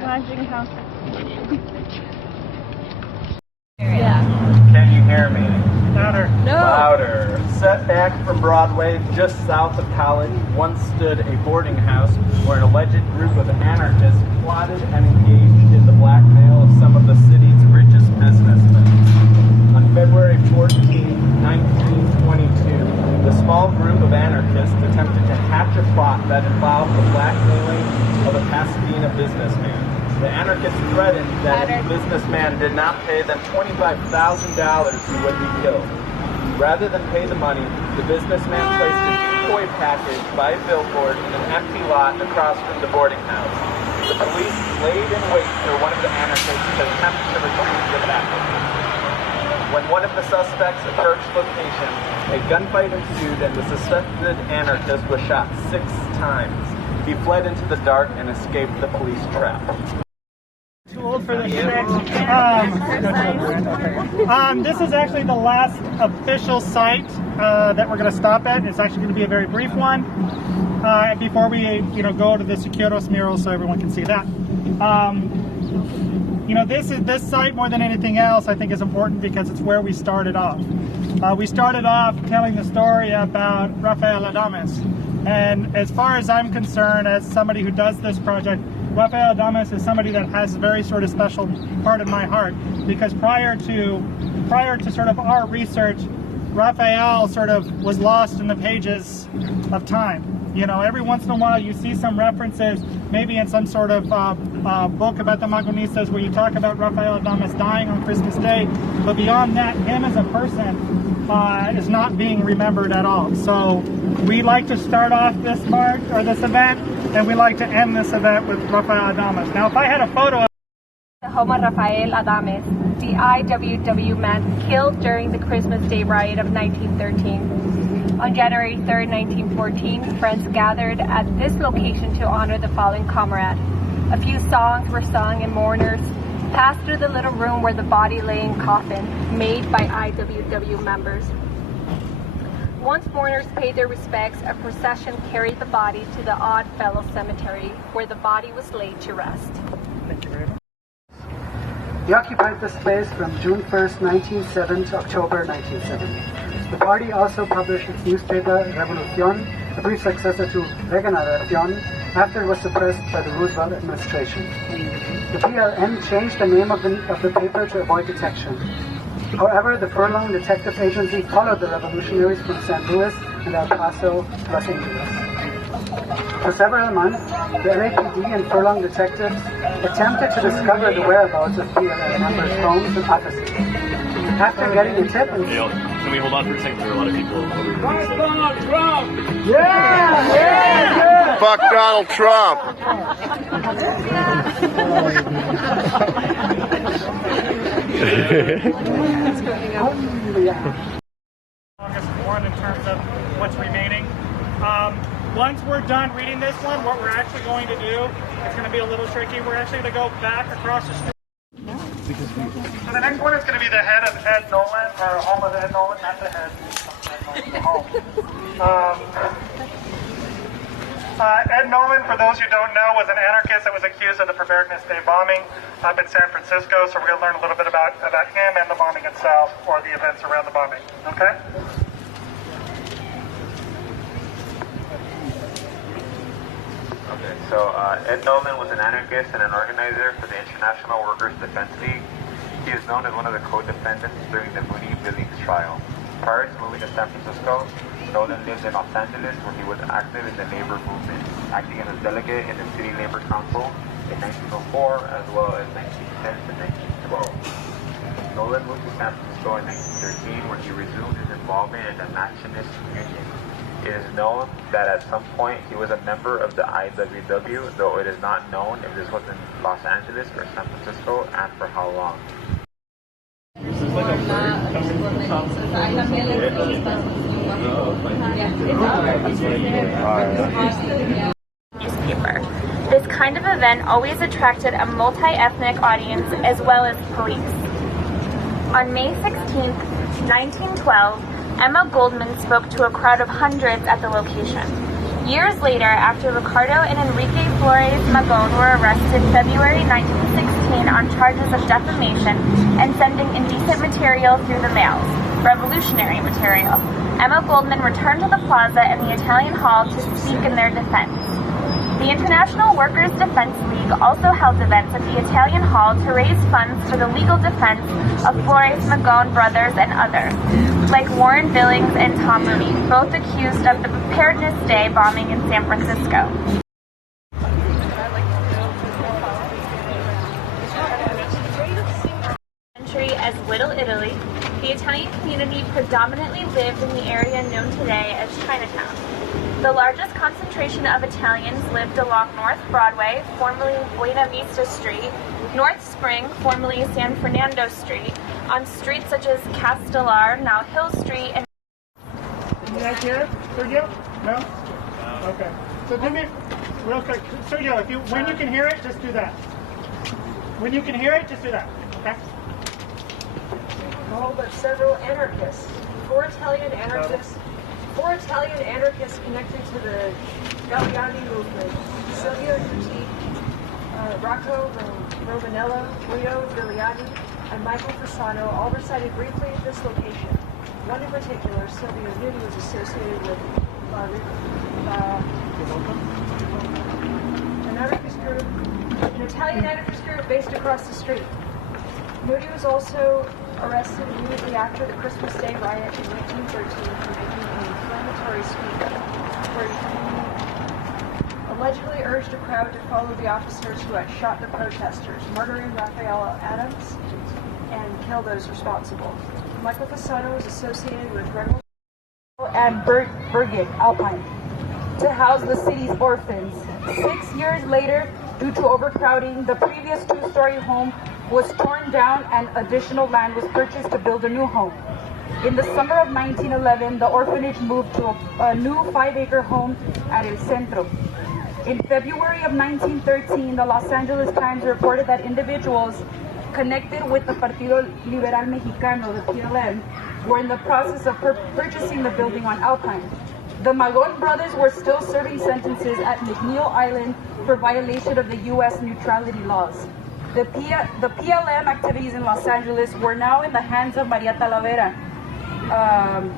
Lodging house. Yeah. Can you hear me? Louder. No. Louder. Set back from Broadway, just south of College, once stood a boarding house where an alleged group of anarchists plotted and engaged in the blackmail of some of the city's richest businessmen. On February 14, 1922, the small group of anarchists attempted to hatch a plot that involved the blackmailing of a Pasadena businessman. The anarchists threatened that if the businessman did not pay them $25,000, he would be killed. Rather than pay the money, the businessman placed a decoy package by a billboard in an empty lot across from the boarding house. The police laid in wait for one of the anarchists to attempt to retrieve the package. When one of the suspects approached location, a gunfight ensued and the suspected anarchist was shot 6 times. He fled into the dark and escaped the police trap. Too old for this trick. This is actually the last official site that we're going to stop at. It's actually going to be a very brief one before we, go to the Siqueiros mural, so everyone can see that. This site more than anything else, I think, is important because it's where we started off. We started off telling the story about Rafael Adames, and as far as I'm concerned, as somebody who does this project, Rafael Adames is somebody that has a very sort of special part in my heart, because prior to sort of our research, Rafael sort of was lost in the pages of time. Every once in a while you see some references, maybe in some sort of book about the Magonistas where you talk about Rafael Adames dying on Christmas Day, but beyond that, him as a person is not being remembered at all. So we like to start off this event, and we like to end this event with Rafael Adames. Now, if I had a photo of The home of Rafael Adames, the IWW man killed during the Christmas Day riot of 1913. On January 3, 1914, friends gathered at this location to honor the fallen comrade. A few songs were sung and mourners passed through the little room where the body lay in coffin, made by IWW members. Once mourners paid their respects, a procession carried the body to the Odd Fellow Cemetery, where the body was laid to rest. Thank you very much. He occupied this place from June 1st, 1907 to October 1907. The party also published its newspaper, Revolucion, a brief successor to Regeneracion, after it was suppressed by the Roosevelt administration. The PLN changed the name of the paper to avoid detection. However, the Furlong Detective Agency followed the revolutionaries from St. Louis and El Paso to Los Angeles. For several months, the LAPD and Furlong detectives attempted to discover the whereabouts of PLN members' homes and offices. After getting a tip and... Can we hold on for a second? There are a lot of people over here. Donald Trump! Yeah! Fuck Donald Trump! Longest one in terms of what's remaining. Once we're done reading this one, what we're actually going to do, it's going to be a little tricky. We're actually going to go back across the street. So the next one is going to be the head of Ed Nolan, or home of Ed Nolan, not the head, the home. Ed Nolan, for those who don't know, was an anarchist that was accused of the Preparedness Day bombing up in San Francisco. So we're going to learn a little bit about him and the bombing itself, or the events around the bombing. Okay? Okay, so Ed Nolan was an anarchist and an organizer for the International Workers' Defense League. He is known as one of the co-defendants during the Moody Billings trial. Prior to moving to San Francisco, Nolan lived in Los Angeles, where he was active in the labor movement, acting as a delegate in the City Labor Council in 1904, as well as 1910 to 1912. Nolan moved to San Francisco in 1913, where he resumed his involvement in the Machinist Union. It is known that at some point he was a member of the IWW, though it is not known if this was in Los Angeles or San Francisco and for how long. Newspaper. This kind of event always attracted a multi-ethnic audience as well as police. On May 16, 1912, Emma Goldman spoke to a crowd of hundreds at the location. Years later, after Ricardo and Enrique Flores Magon were arrested February 1916 on charges of defamation and sending indecent material through the mails, revolutionary material, Emma Goldman returned to the plaza and the Italian Hall to speak in their defense. The International Workers' Defense League also held events at the Italian Hall to raise funds for the legal defense of Flores Magon brothers and others, like Warren Billings and Tom Mooney, both accused of the Preparedness Day bombing in San Francisco. As Little Italy, the Italian community predominantly lived in the area known today as Chinatown. The largest concentration of Italians lived along North Broadway, formerly Buena Vista Street, North Spring, formerly San Fernando Street, on streets such as Castellar, now Hill Street, and... You guys hear it? Sergio? No? Okay. So do me real quick. Sergio, when you can hear it, just do that. When you can hear it, just do that. Okay? All but several anarchists. Four Italian anarchists connected to the Galliani movement. Silvio Nucci, Rocco Romanello, Guido Giuliani, and Michael Fasano all resided briefly at this location. One in particular, Silvio Nucci, was associated with anarchist group, an Italian anarchist group based across the street. Moody was also arrested immediately after the Christmas Day riot in 1913 for making an inflammatory speech where he allegedly urged a crowd to follow the officers who had shot the protesters, murdering Raphael Adams and kill those responsible. Michael Fasano was associated with Reynolds and Birgit Alpine to house the city's orphans. 6 years later, due to overcrowding, the previous two-story home was torn down and additional land was purchased to build a new home. In the summer of 1911, the orphanage moved to a new 5-acre home at El Centro. In February of 1913, the Los Angeles Times reported that individuals connected with the Partido Liberal Mexicano, the PLM, were in the process of purchasing the building on Alpine. The Magon brothers were still serving sentences at McNeil Island for violation of the U.S. neutrality laws. The PLM activities in Los Angeles were now in the hands of Maria Talavera,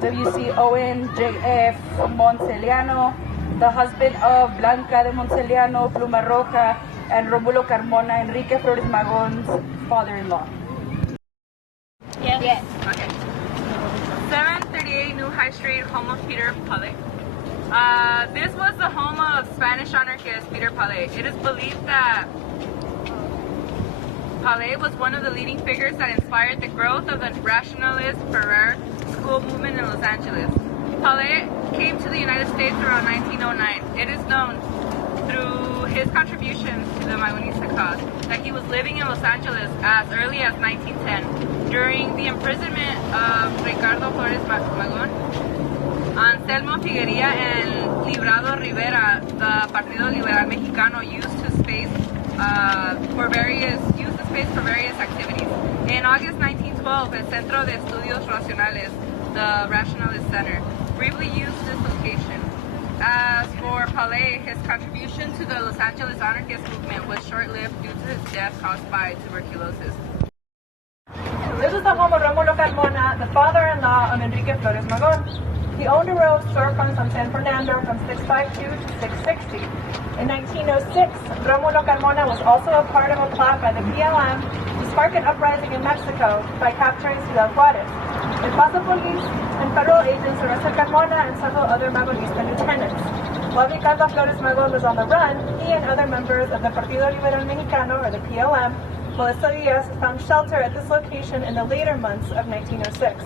W.C. Owen, J.F. Monceliano, the husband of Blanca de Monceliano, Pluma Roja, and Romulo Carmona, Enrique Flores Magon's father-in-law. Yes. Okay. 738 New High Street, home of Peter Palais. This was the home of Spanish anarchist Peter Palais. It is believed that Palais was one of the leading figures that inspired the growth of the rationalist Ferrer school movement in Los Angeles. Palais came to the United States around 1909. It is known through his contributions to the Magonista cause that he was living in Los Angeles as early as 1910. During the imprisonment of Ricardo Flores Magon, Anselmo Figuería and Librado Rivera, the Partido Liberal Mexicano used the space for various activities. In August 1912, el Centro de Estudios Racionales, the Rationalist Center, briefly used this location. As for Palais, his contribution to the Los Angeles anarchist movement was short-lived due to his death caused by tuberculosis. This is the home of Romulo Carmona, the father-in-law of Enrique Flores Magon. He owned a row of storefronts on San Fernando from 652 to 660. In 1906, Romulo Carmona was also a part of a plot by the PLM to spark an uprising in Mexico by capturing Ciudad Juarez. El Paso police and federal agents arrested Carmona and several other Magonista lieutenants. While Ricardo Flores Magon was on the run, he and other members of the Partido Liberal Mexicano, or the PLM, Melissa Diaz, found shelter at this location in the later months of 1906.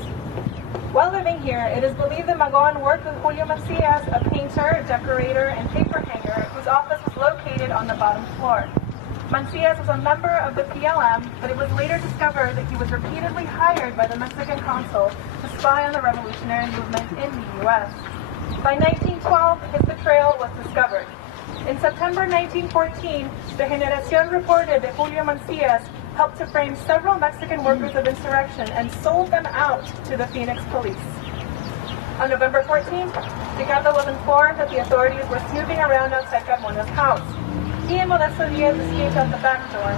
While living here, it is believed that Magon worked with Julio Macias, a painter, decorator, and paper hanger, whose office was located on the bottom floor. Macias was a member of the PLM, but it was later discovered that he was repeatedly hired by the Mexican consul to spy on the revolutionary movement in the U.S. By 1912, his betrayal was discovered. In September 1914, the Generación reported that Julio Macias helped to frame several Mexican workers of insurrection and sold them out to the Phoenix police. On November 14th, Ricardo was informed that the authorities were snooping around outside Carmona's house. He and Modesto Diaz escaped out the back door.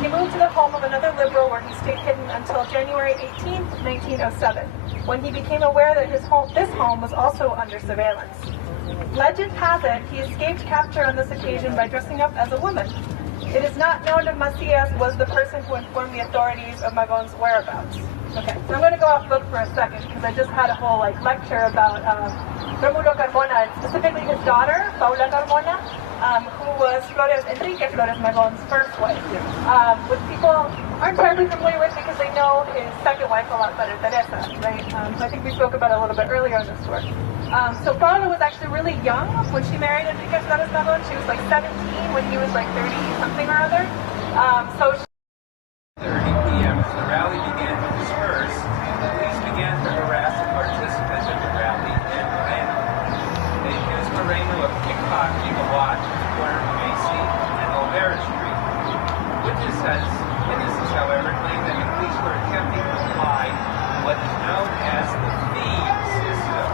He moved to the home of another liberal where he stayed hidden until January 18th, 1907, when he became aware that this home was also under surveillance. Legend has it he escaped capture on this occasion by dressing up as a woman. It is not known if Macias was the person who informed the authorities of Magon's whereabouts. Okay, so I'm going to go off book for a second because I just had a whole lecture about Romulo Carmona, and specifically his daughter, Paula Carmona, who was Enrique Flores Magon's first wife, which people aren't terribly familiar with because they know his second wife a lot better, Teresa, right? So I think we spoke about it a little bit earlier in this tour. So Paula was actually really young when she married Enrique Flores Magon. She was like 17 when he was like 30 something or other. So she 30 p.m. as the rally began to disperse, police began to harass the participants of the rally in Moreno. They accused Moreno of pickpocketing a watch at the corner of Macy and Olvera Street. Witnesses, however, claim that the police were attempting to apply what is known as the fee system,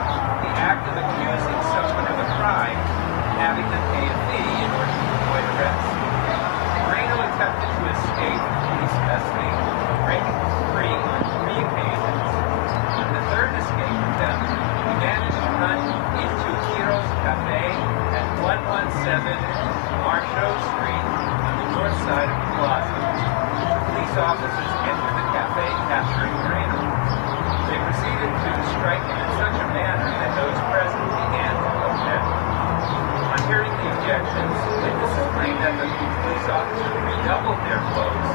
the act of accusing someone of a crime and having them pay a fee in order to avoid arrest. Moreno attempted to escape police custody, breaking free on 3 occasions. On the third escape attempt, he managed to run into Quiro's Cafe at 117 Marshall Street on the north side of the plaza. Police officers entered the cafe, capturing Moreno. They proceeded to strike him in such a manner that those present began to object. On hearing the objections, witnesses claimed that the police officers redoubled their blows